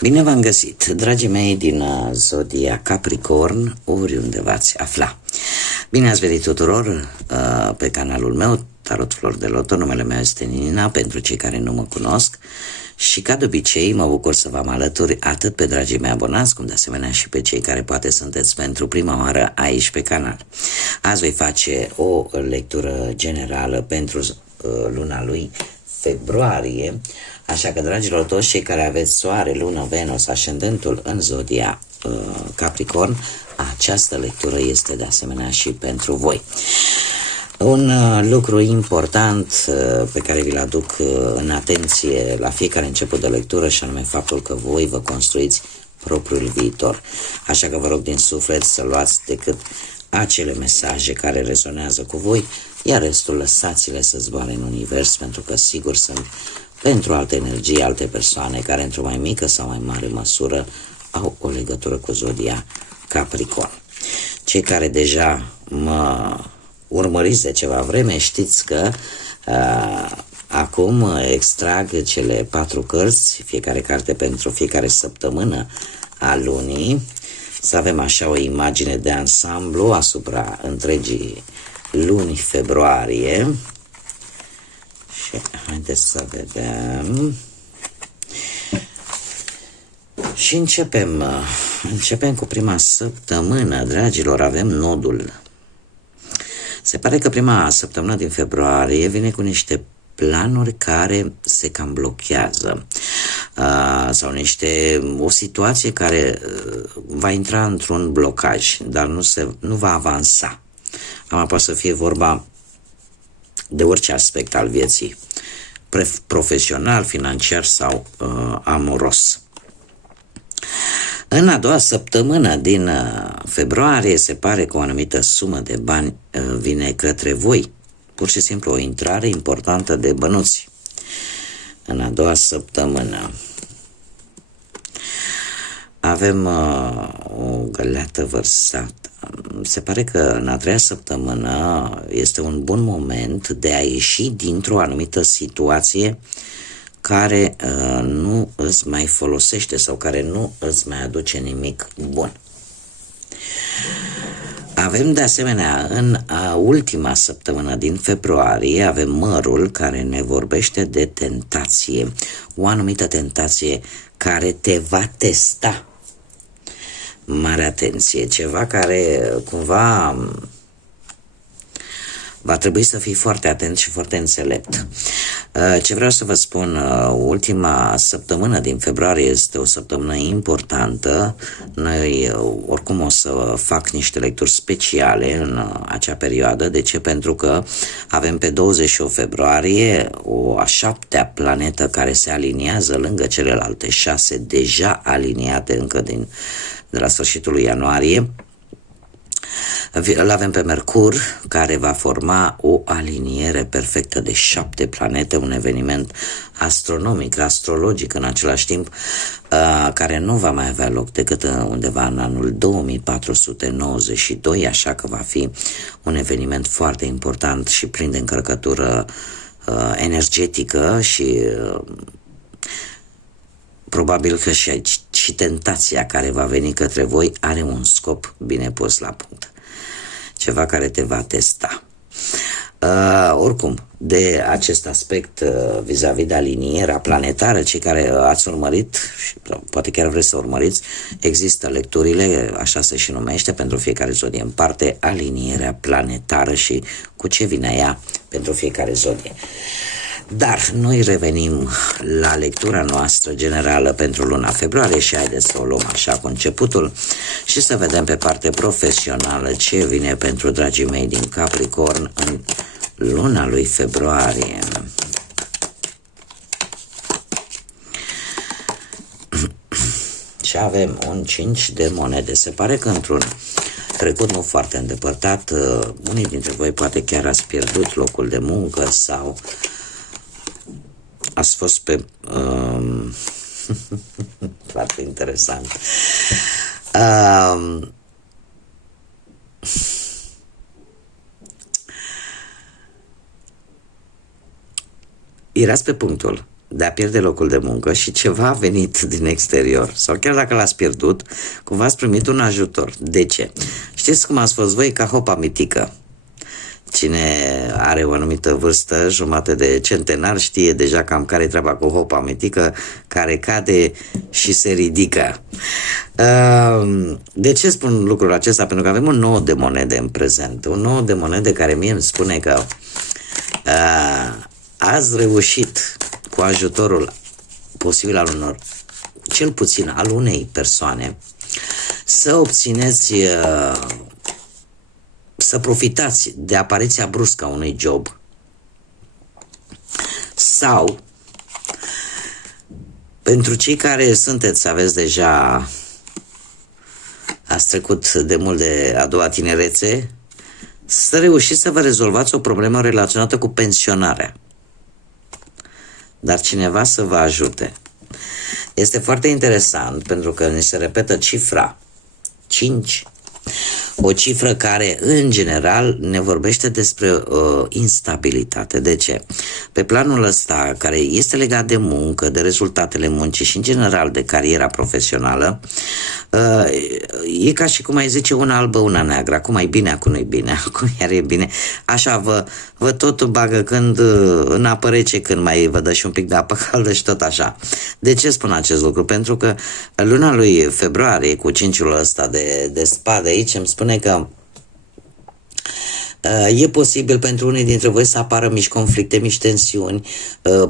Bine v-am găsit, dragii mei din zodia Capricorn, oriunde v-ați afla. Bine ați venit tuturor pe canalul meu, Tarot Flori de Loto. Numele meu este Nina, pentru cei care nu mă cunosc. Și ca de obicei mă bucur să vă am alături atât pe dragii mei abonați, cum de asemenea și pe cei care poate sunteți pentru prima oară aici pe canal. Azi voi face o lectură generală pentru luna lui februarie, așa că, dragilor, toți cei care aveți soare, lună, Venus, ascendentul în zodia Capricorn, această lectură este de asemenea și pentru voi. Un lucru important pe care vi-l aduc în atenție la fiecare început de lectură, și anume faptul că voi vă construiți propriul viitor. Așa că vă rog din suflet să luați decât acele mesaje care rezonează cu voi, iar restul lăsați-le să zboare în univers, pentru că sigur sunt pentru alte energii, alte persoane care într-o mai mică sau mai mare măsură au o legătură cu zodia Capricorn. Cei care deja mă urmăriți de ceva vreme știți că acum extrag cele 4 cărți, fiecare carte pentru fiecare săptămână a lunii, să avem așa o imagine de ansamblu asupra întregii luni februarie. Și haideți să vedem. Și începem cu prima săptămână, dragilor. Avem nodul. Se pare că prima săptămână din februarie vine cu niște planuri care se cam blochează, sau o situație care va intra într-un blocaj, dar nu va avansa. Poate să fie vorba de orice aspect al vieții, profesional, financiar sau amoros. În a doua săptămână din februarie se pare că o anumită sumă de bani vine către voi. Pur și simplu o intrare importantă de bănuți. În a doua săptămână avem o găleată vărsată. Se pare că în a treia săptămână este un bun moment de a ieși dintr-o anumită situație care nu îți mai folosește sau care nu îți mai aduce nimic bun. Avem de asemenea în ultima săptămână din februarie, avem mărul care ne vorbește de tentație, o anumită tentație care te va testa. Mare atenție, ceva care cumva va trebui să fii foarte atent și foarte înțelept. Ce vreau să vă spun, ultima săptămână din februarie este o săptămână importantă. Noi oricum o să fac niște lecturi speciale în acea perioadă. De ce? Pentru că avem pe 28 februarie o a 7-a planetă care se aliniază lângă celelalte 6 deja aliniate încă de la sfârșitul lui ianuarie. Îl avem pe Mercur, care va forma o aliniere perfectă de 7 planete, un eveniment astronomic, astrologic în același timp, care nu va mai avea loc decât undeva în anul 2492, așa că va fi un eveniment foarte important și plin de încărcătură energetică și probabil că și tentația care va veni către voi are un scop bine pus la punct. Ceva care te va testa. Oricum, de acest aspect vis-a-vis de alinierea planetară, cei care ați urmărit și poate chiar vreți să urmăriți, există lecturile, așa se și numește, pentru fiecare zodie în parte, alinierea planetară și cu ce vine ea pentru fiecare zodie. Dar noi revenim la lectura noastră generală pentru luna februarie și haideți să o luăm așa cu începutul și să vedem pe partea profesională ce vine pentru dragii mei din Capricorn în luna lui februarie. Și avem un 5 de monede. Se pare că într-un trecut nu foarte îndepărtat, unii dintre voi poate chiar ați pierdut locul de muncă sau ați fost pe... foarte interesant. Erați pe punctul de a pierde locul de muncă și ceva a venit din exterior, sau chiar dacă l-ați pierdut, cumva ați primit un ajutor. De ce? Știți cum ați fost voi ca hopa mitică. Cine are o anumită vârstă, jumate de centenar, știe deja cam care e treaba cu hopa mitică, care cade și se ridică. De ce spun lucrul acesta? Pentru că avem un nou de monede în prezent, un nou de monede care mie îmi spune că ați reușit cu ajutorul posibil al unor, cel puțin al unei persoane, să obțineți, să profitați de apariția bruscă a unui job, sau pentru cei care sunteți, aveți deja, ați trecut de mult de a doua tinerețe, să reușiți să vă rezolvați o problemă relaționată cu pensionarea. Dar cineva să vă ajute. Este foarte interesant pentru că ne se repetă cifra 5, o cifră care în general ne vorbește despre instabilitate. De ce? Pe planul ăsta, care este legat de muncă, de rezultatele muncii și în general de cariera profesională, e ca și cum ai zice una albă, una neagră. Acum e bine, acum nu-i bine, acum iar e bine. Așa vă tot bagă când în apă rece, când mai vă dă și un pic de apă caldă și tot așa. De ce spun acest lucru? Pentru că luna lui februarie, cu cinciul ăsta de spade aici, îmi spune că e posibil pentru unii dintre voi să apară mici conflicte, mici tensiuni,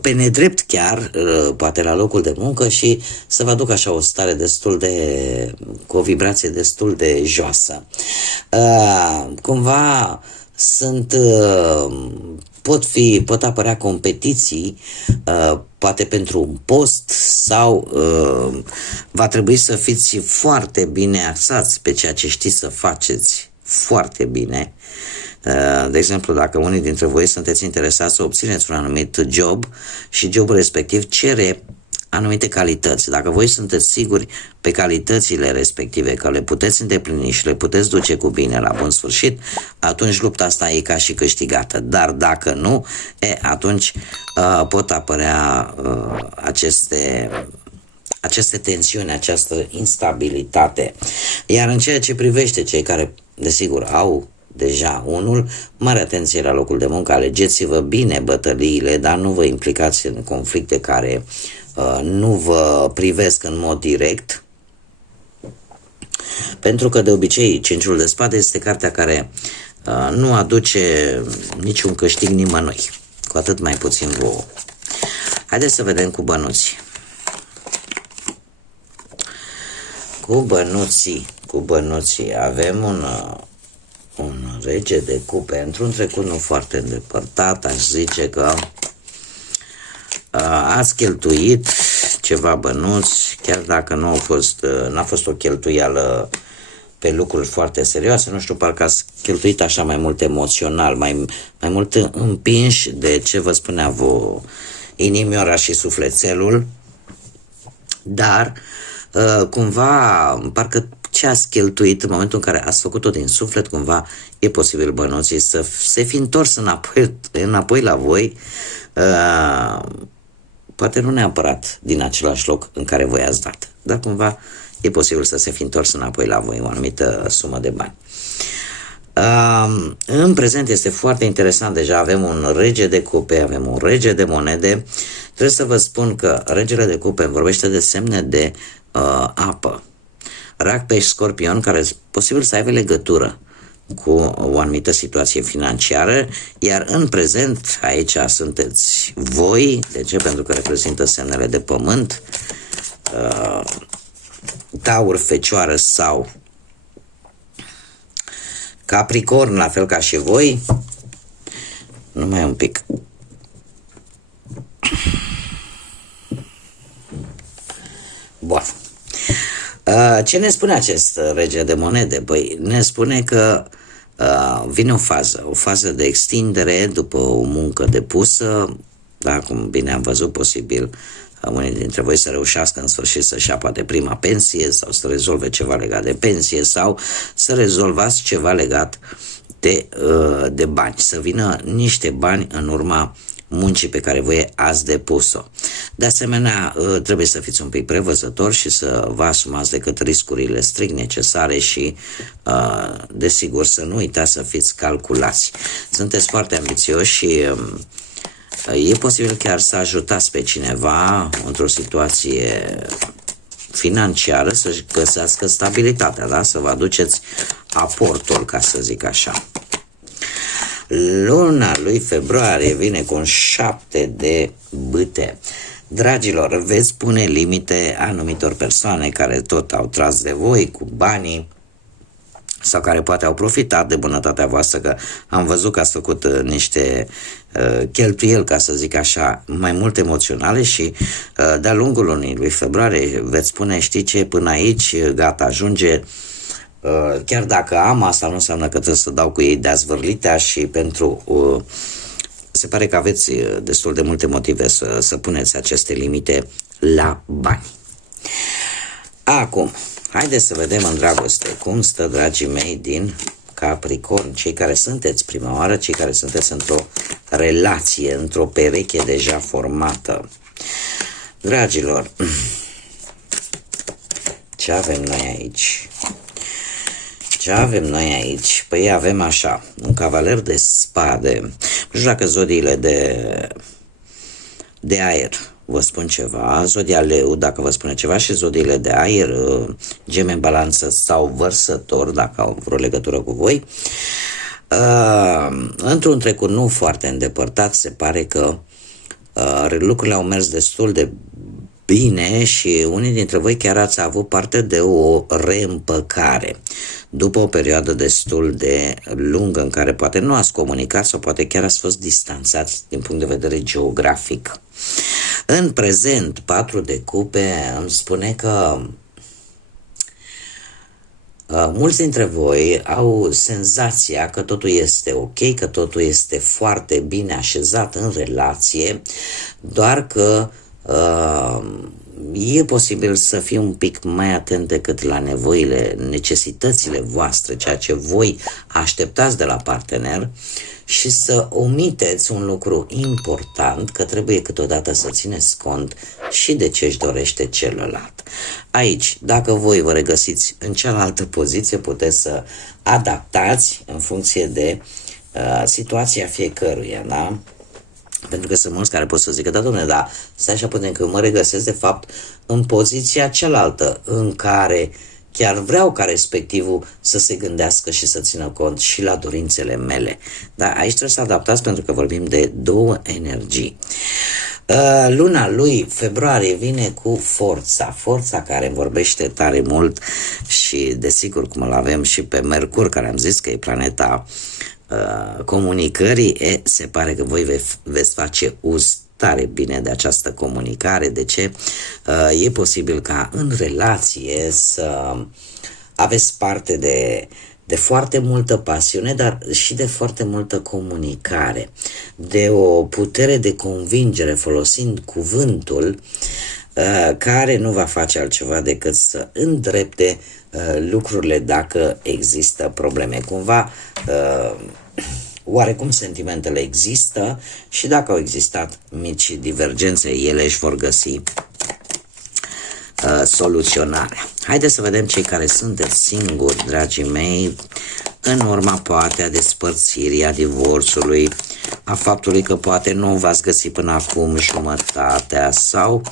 pe nedrept chiar, poate la locul de muncă, și să vă aducă așa o stare destul de, cu o vibrație destul de joasă. Cumva pot apărea competiții, poate pentru un post, sau va trebui să fiți foarte bine axați pe ceea ce știți să faceți foarte bine. De exemplu, dacă unii dintre voi sunteți interesați să obțineți un anumit job și jobul respectiv cere anumite calități, dacă voi sunteți siguri pe calitățile respective, că le puteți îndeplini și le puteți duce cu bine la bun sfârșit, atunci lupta asta e ca și câștigată. Dar dacă nu, atunci pot apărea aceste tensiuni, această instabilitate. Iar în ceea ce privește cei care, desigur, au deja unul, mare atenție la locul de muncă, alegeți-vă bine bătăliile, dar nu vă implicați în conflicte care nu vă privesc în mod direct, pentru că de obicei cinciul de spade este cartea care nu aduce niciun câștig nimănui, cu atât mai puțin vouă. Haideți să vedem cu bănuții. Cu bănuții avem un rege de cupe. Într-un trecut nu foarte îndepărtat, aș zice că ați cheltuit ceva bănuți, chiar dacă n-a fost o cheltuială pe lucruri foarte serioase, nu știu, parcă ați cheltuit așa mai mult emoțional, mai mult împinși de ce vă spunea vouă inimioara și sufletelul, dar cumva parcă ce ați cheltuit în momentul în care ați făcut-o din suflet, cumva e posibil, bănuții, să se fi întors înapoi la voi, poate nu neapărat din același loc în care voi ați dat, dar cumva e posibil să se fi întors înapoi la voi o anumită sumă de bani. În prezent este foarte interesant, deja avem un rege de cupe, avem un rege de monede. Trebuie să vă spun că regele de cupe vorbește de semne de apă, Rac, Pești, Scorpion, care posibil să aibă legătură cu o anumită situație financiară, iar în prezent aici sunteți voi. De ce? Pentru că reprezintă semnele de pământ, Taur, Fecioară sau Capricorn, la fel ca și voi. Numai un pic. Bun. Ce ne spune acest rege de monede? Păi ne spune că vine o fază de extindere după o muncă depusă, da, cum bine am văzut, posibil unii dintre voi să reușească în sfârșit să-și ia poate prima pensie, sau să rezolve ceva legat de pensie, sau să rezolvați ceva legat de bani, să vină niște bani în urma muncii pe care voi ați depus-o. De asemenea, trebuie să fiți un pic prevăzători și să vă asumați decât riscurile strict necesare și, desigur, să nu uitați să fiți calculați. Sunteți foarte ambițioși și e posibil chiar să ajutați pe cineva într-o situație financiară să-și găsească stabilitatea, da? Să vă aduceți aportul, ca să zic așa. Luna lui februarie vine cu un 7 de bâte. Dragilor, veți pune limite anumitor persoane care tot au tras de voi cu banii sau care poate au profitat de bunătatea voastră, că am văzut că ați făcut niște cheltuieli, ca să zic așa, mai mult emoționale și de-a lungul lunii lui februarie veți spune, știi ce, până aici, gata, ajunge. Chiar dacă am asta, nu înseamnă că trebuie să dau cu ei de azvârlitea și pentru... se pare că aveți destul de multe motive să puneți aceste limite la bani. Acum, haideți să vedem în dragoste cum stă, dragii mei, din Capricorn, cei care sunteți prima oară, cei care sunteți într-o relație, într-o pereche deja formată. Dragilor, ce avem noi aici? Ce avem noi aici? Păi avem așa, un cavaler de spade. Nu știu dacă zodiile de aer vă spun ceva, zodia leu dacă vă spune ceva și zodiile de aer, Gemeni, Balanță sau Vărsător, dacă au vreo legătură cu voi. Într-un trecut nu foarte îndepărtat, se pare că lucrurile au mers destul de bine și unii dintre voi chiar ați avut parte de o reîmpăcare după o perioadă destul de lungă în care poate nu ați comunicat sau poate chiar ați fost distanțați din punct de vedere geografic. În prezent, 4 de cupe îmi spune că mulți dintre voi au senzația că totul este ok, că totul este foarte bine așezat în relație, doar că e posibil să fii un pic mai atent decât la nevoile, necesitățile voastre, ceea ce voi așteptați de la partener și să omiteți un lucru important, că trebuie câteodată să țineți cont și de ce își dorește celălalt. Aici, dacă voi vă regăsiți în cealaltă poziție, puteți să adaptați în funcție de situația fiecăruia, da? Pentru că sunt mulți care pot să zică, da, dom'le, da, stai așa puțin că eu mă regăsesc de fapt în poziția cealaltă în care chiar vreau ca respectivul să se gândească și să țină cont și la dorințele mele. Dar aici trebuie să adaptați pentru că vorbim de două energii. Luna lui februarie vine cu forța care vorbește tare mult și desigur cum îl avem și pe Mercur, care am zis că e planeta comunicării, se pare că voi veți face uz tare bine de această comunicare. De ce? E posibil ca în relație să aveți parte de foarte multă pasiune, dar și de foarte multă comunicare, de o putere de convingere folosind cuvântul care nu va face altceva decât să îndrepte lucrurile dacă există probleme. Cumva oarecum sentimentele există și dacă au existat mici divergențe, ele își vor găsi soluționarea. Haideți să vedem cei care sunteți singuri, dragii mei, în urma poate a despărțirii, a divorțului, a faptului că poate nu v-ați găsit până acum jumătatea sau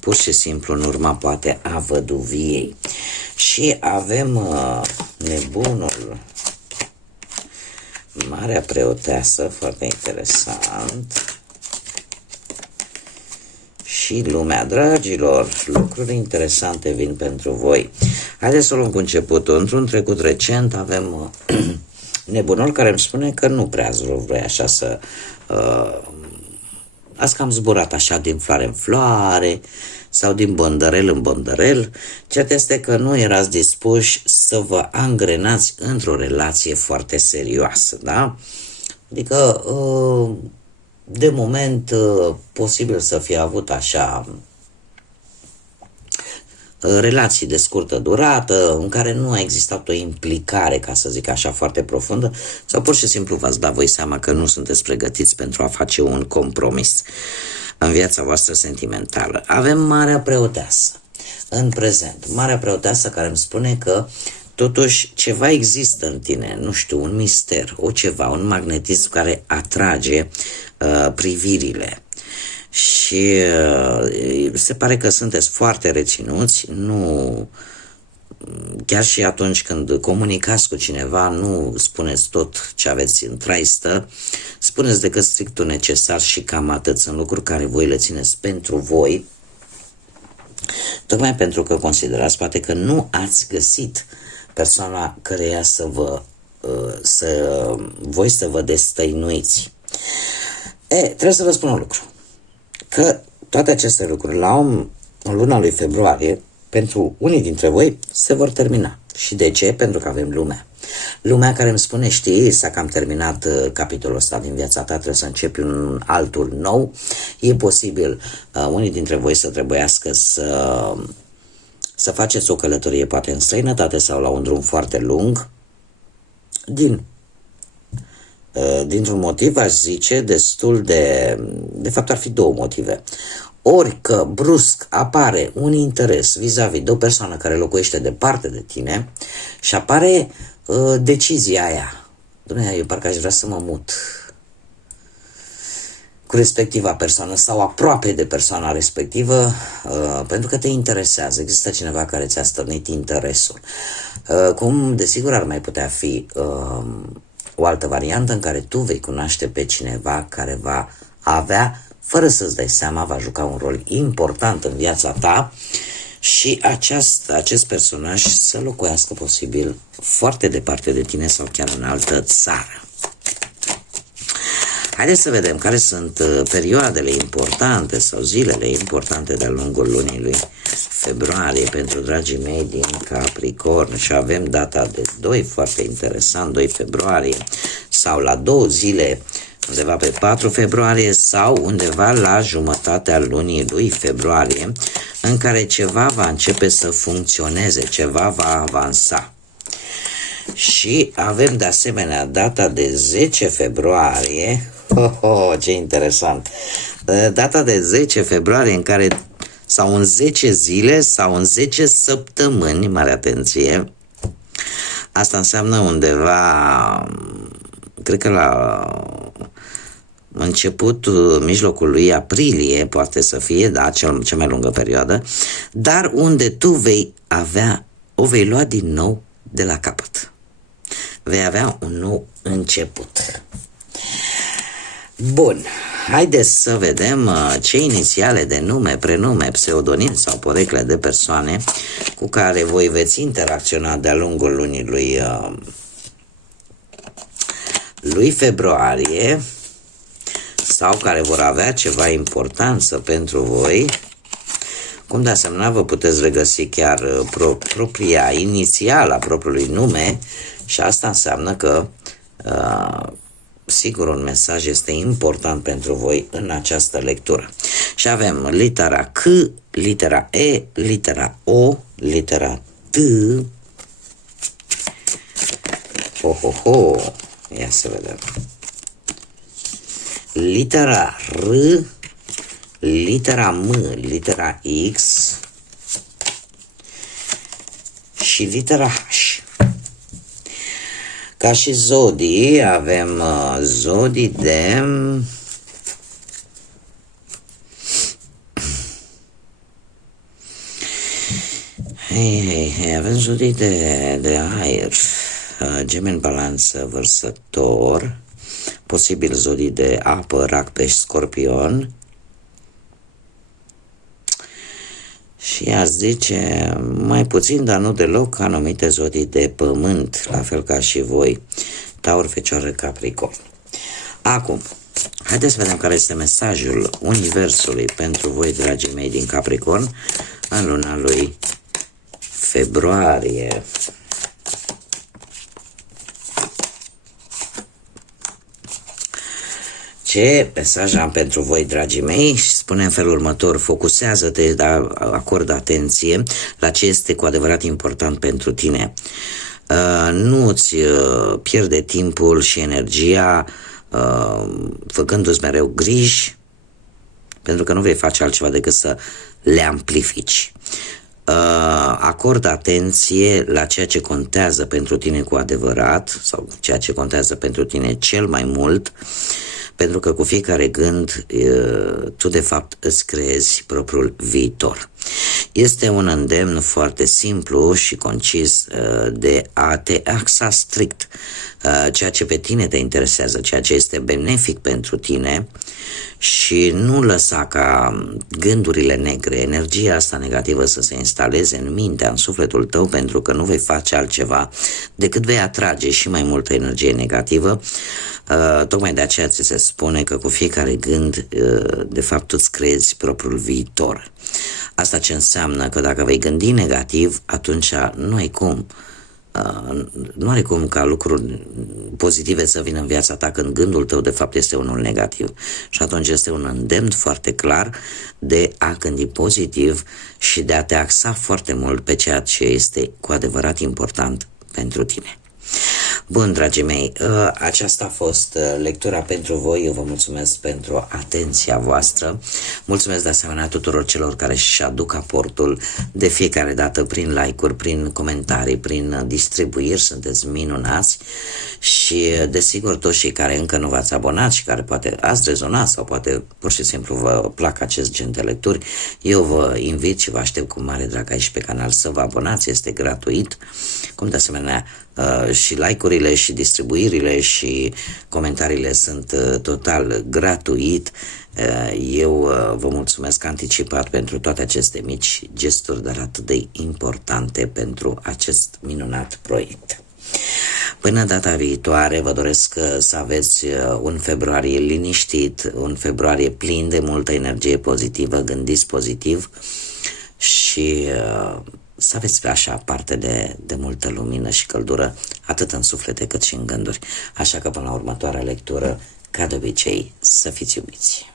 pur și simplu în urma poate a văduviei. Și avem nebunul, Marea Preoteasă, foarte interesant, și lumea. Dragilor, lucruri interesante vin pentru voi. Haideți să luăm cu începutul. Într-un trecut recent avem nebunul care îmi spune că nu prea ați vrut voi așa să... ați cam zburat așa din floare în floare sau din băndărel în băndărel. Cert este că nu erați dispuși să vă angrenați într-o relație foarte serioasă, da? Adică, de moment, posibil să fie avut așa relații de scurtă durată, în care nu a existat o implicare, ca să zic așa, foarte profundă, sau pur și simplu v-ați dat voi seama că nu sunteți pregătiți pentru a face un compromis în viața voastră sentimentală. Avem Marea Preoteasă în prezent, Marea Preoteasă care îmi spune că totuși ceva există în tine, nu știu, un mister, o ceva, un magnetism care atrage privirile. Și se pare că sunteți foarte reținuți, nu, chiar și atunci când comunicați cu cineva, nu spuneți tot ce aveți în traistă, spuneți decât strictul necesar și cam atât. Sunt lucruri care voi le țineți pentru voi, tocmai pentru că considerați poate că nu ați găsit persoana căreia voi să vă destăinuiți. Trebuie să vă spun un lucru, că toate aceste lucruri în luna lui februarie, pentru unii dintre voi, se vor termina. Și de ce? Pentru că avem lumea. Lumea care îmi spune, știi, s-a cam terminat capitolul ăsta din viața ta, trebuie să începi un altul nou. E posibil unii dintre voi să trebuiască să faceți o călătorie poate în străinătate sau la un drum foarte lung, dintr-un motiv, aș zice, destul de fapt ar fi două motive. Ori că brusc apare un interes vis-a-vis de o persoană care locuiește departe de tine și apare decizia aia. Dumnezeu, eu parcă aș vrea să mă mut cu respectiva persoană sau aproape de persoana respectivă, pentru că te interesează. Există cineva care ți-a stârnit interesul. Cum, desigur, ar mai putea fi o altă variantă în care tu vei cunoaște pe cineva care va avea, fără să-ți dai seama, va juca un rol important în viața ta și acest personaj să locuiască posibil foarte departe de tine sau chiar în altă țară. Haideți să vedem care sunt perioadele importante sau zilele importante de-a lungul lunii lui februarie pentru dragii mei din Capricorn. Și avem data de 2, foarte interesant, 2 februarie, sau la 2 zile, undeva pe 4 februarie, sau undeva la jumătatea lunii lui februarie, în care ceva va începe să funcționeze, ceva va avansa. Și avem de asemenea data de 10 februarie, ce interesant, data de 10 februarie în care, sau în 10 zile, sau în 10 săptămâni, mare atenție, asta înseamnă undeva, cred că la mijlocul lui aprilie, poate să fie, da, cea mai lungă perioadă, dar unde tu o vei lua din nou de la capăt. Vei avea un nou început. Bun, haideți să vedem ce inițiale de nume, prenume, pseudonim sau porecle de persoane cu care voi veți interacționa de-a lungul lunii lui februarie sau care vor avea ceva importanță pentru voi. Cum de asemenea vă puteți regăsi chiar propria inițială a propriului nume și asta înseamnă că sigur un mesaj este important pentru voi în această lectură. Și avem litera C, litera E, litera O, litera T. Ia să vedem. Litera R, litera M, litera X și litera H. Ca și zodii, avem zodii de avem zodii de aer, Gemeni, Balanță, Vărsător, posibil zodii de apă, Rac, Pești, Scorpion. Și aș zice mai puțin, dar nu deloc, anumite zodii de pământ, la fel ca și voi, Taur, Fecioară, Capricorn. Acum, haideți să vedem care este mesajul Universului pentru voi, dragii mei din Capricorn, în luna lui februarie. ce mesaj am pentru voi, dragii mei, și spune în felul următor: focusează-te, dar acordă atenție la ce este cu adevărat important pentru tine. Nu îți pierde timpul și energia făcându-ți mereu griji, pentru că nu vei face altceva decât să le amplifici. Acordă atenție la ceea ce contează pentru tine cu adevărat sau ceea ce contează pentru tine cel mai mult, pentru că cu fiecare gând tu de fapt îți creezi propriul viitor. Este un îndemn foarte simplu și concis de a te axa strict ceea ce pe tine te interesează, ceea ce este benefic pentru tine, și nu lăsa ca gândurile negre, energia asta negativă să se instaleze în mintea, în sufletul tău, pentru că nu vei face altceva decât vei atrage și mai multă energie negativă. Tocmai de aceea ți se spune că cu fiecare gând de fapt tu îți creezi propriul viitor. Asta ce înseamnă că dacă vei gândi negativ, atunci nu ai cum. Nu are cum ca lucruri pozitive să vină în viața ta când gândul tău de fapt este unul negativ. Și atunci este un îndemn foarte clar de a gândi pozitiv și de a te axa foarte mult pe ceea ce este cu adevărat important pentru tine. Bun, dragii mei, aceasta a fost lectura pentru voi. Eu vă mulțumesc pentru atenția voastră. Mulțumesc de asemenea tuturor celor care își aduc aportul de fiecare dată prin like-uri, prin comentarii, prin distribuiri. Sunteți minunați și desigur toți cei care încă nu v-ați abonat și care poate ați rezonat sau poate pur și simplu vă plac acest gen de lecturi, eu vă invit și vă aștept cu mare drag aici pe canal să vă abonați, este gratuit, cum de asemenea și like-urile și distribuirile și comentariile sunt total gratuit. Eu vă mulțumesc anticipat pentru toate aceste mici gesturi, dar atât de importante pentru acest minunat proiect. Până data viitoare, vă doresc să aveți un februarie liniștit, un februarie plin de multă energie pozitivă, gândiți pozitiv și să aveți așa parte de multă lumină și căldură, atât în suflete cât și în gânduri. Așa că până la următoarea lectură, ca de obicei, să fiți iubiți.